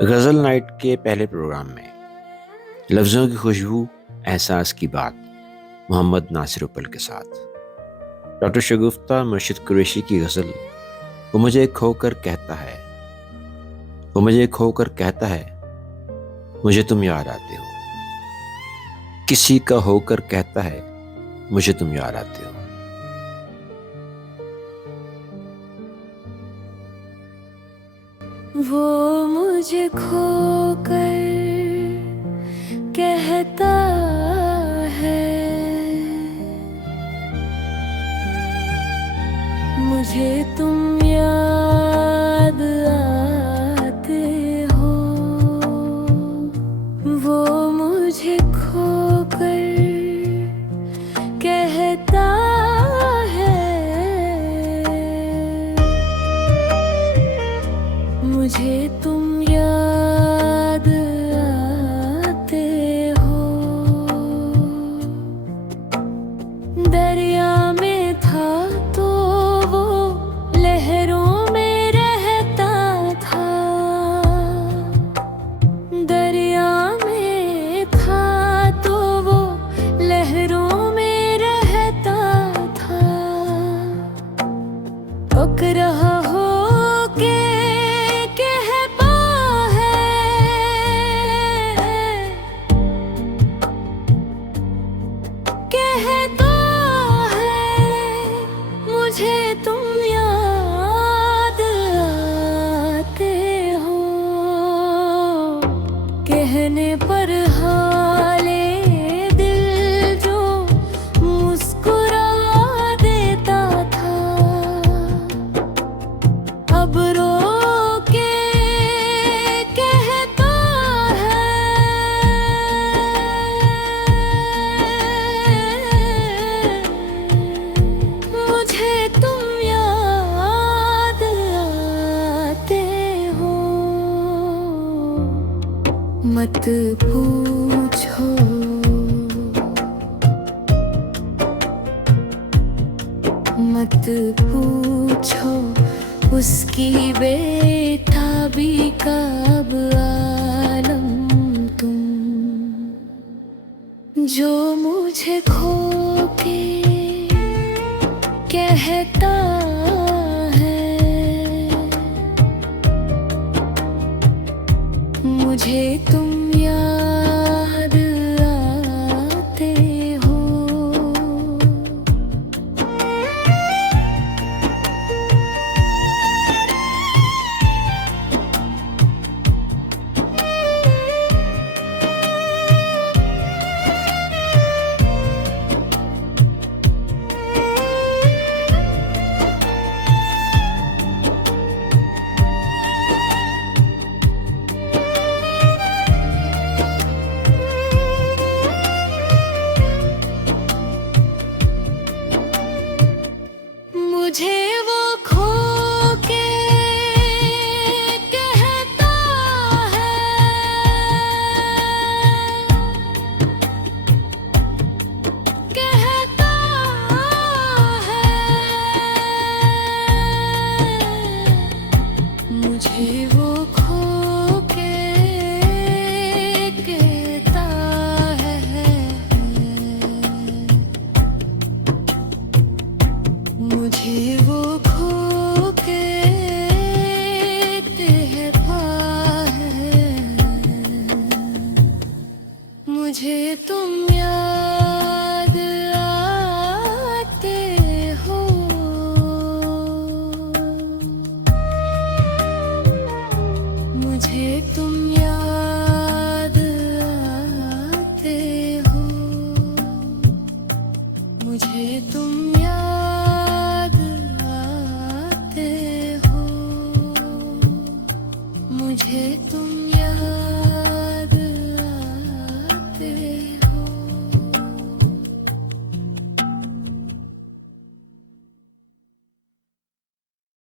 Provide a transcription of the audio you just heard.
गज़ल night के पहले programme में लफ्ज़ों की खुशबू, एहसास की बात, मोहम्मद नासिर उपल के साथ डॉक्टर शगुफ्ता मुर्शिद कुरैशी की गज़ल वो मुझे खोकर कहता है, वो मुझे खोकर कहता है, मुझे तुम याद आते हो। किसी का होकर कहता है, मुझे तुम याद आते हो। वो मुझे खोकर कहता है, मुझे तुम याद आते हो। वो मुझे खोकर कहता है, मुझे तुम याद आते हो। दरिया में था तो वो लहरों में रहता था। दरिया में था तो वो लहरों में रहता था। ठुक रहा हो के कहता है, कहता है, मुझे तुम याद आते हो। कहने पर हाले दिल जो मुस्कुरा देता था, अब रो के कहता है, मुझे तुम याद आते हो। मत पूछो, मत पूछो उसकी बेताबी का अब आलम तुम, जो मुझे खो के कहता है, मुझे तुम याद आते हो। मुझे वो खो के कहता है, कहता है, मुझे वो खो के कहता है, मुझे वो खो के कहता है, मुझे तुम याद आते हो। मुझे तुम याद आते हो। मुझे तुम